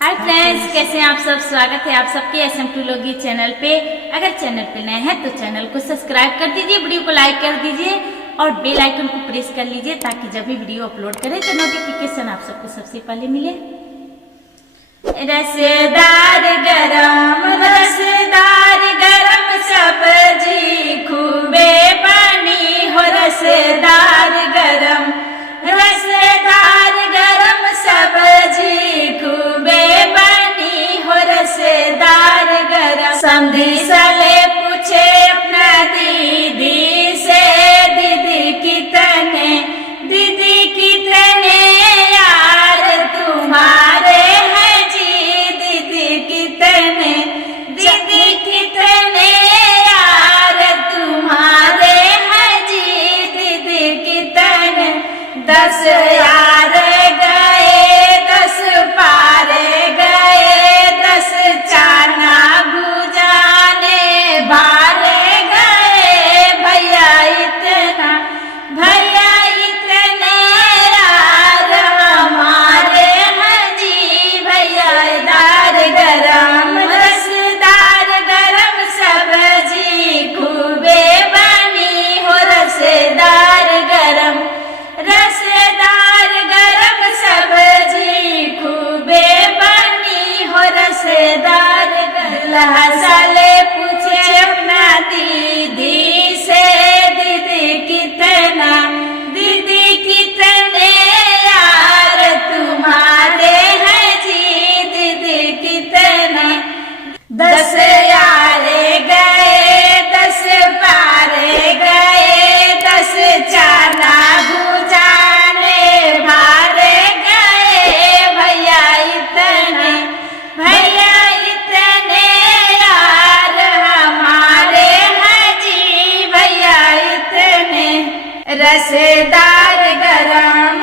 Hi friends, कैसे हैं आप सब। स्वागत है आप सबके SM2 लोगी चैनल पे। अगर चैनल पे नए हैं तो चैनल को सब्सक्राइब कर दीजिए, वीडियो को लाइक कर दीजिए और बेल आइकन को प्रेस कर लीजिए ताकि जब भी वीडियो अपलोड करें तो नोटिफिकेशन आप सबको सबसे पहले मिले। रसदार गरम सब्जी खूबे बनी हो। रसदार गरम सब्जी खूबे बनी हो। रसदार गरम समधी सले पूछे अपना दीदी से, दीदी कितने यार तुम्हारे हैं जी। दीदी कितने यार तुम्हारे हैं जी। दीदी कितने 10 यार गए, 10 पार गए, 10 चाना बुझाने बार गए। भैया इतने यार हमारे हैं जी। भैया दार गरम रसदार गरम सब्जी खूबे बनी हो। रसदार गरम सब्जी खूबे बनी हो। रसदार साले पूछे अपना दीदी से, दीदी कितने यार तुम्हारे हैं जी। दीदी कितने 10 यार गए, 10 पार गए, 10 चाना बुझाने भार गए। भैया इतने यार हमारे हैं जी। भैया इतने रसदार गरम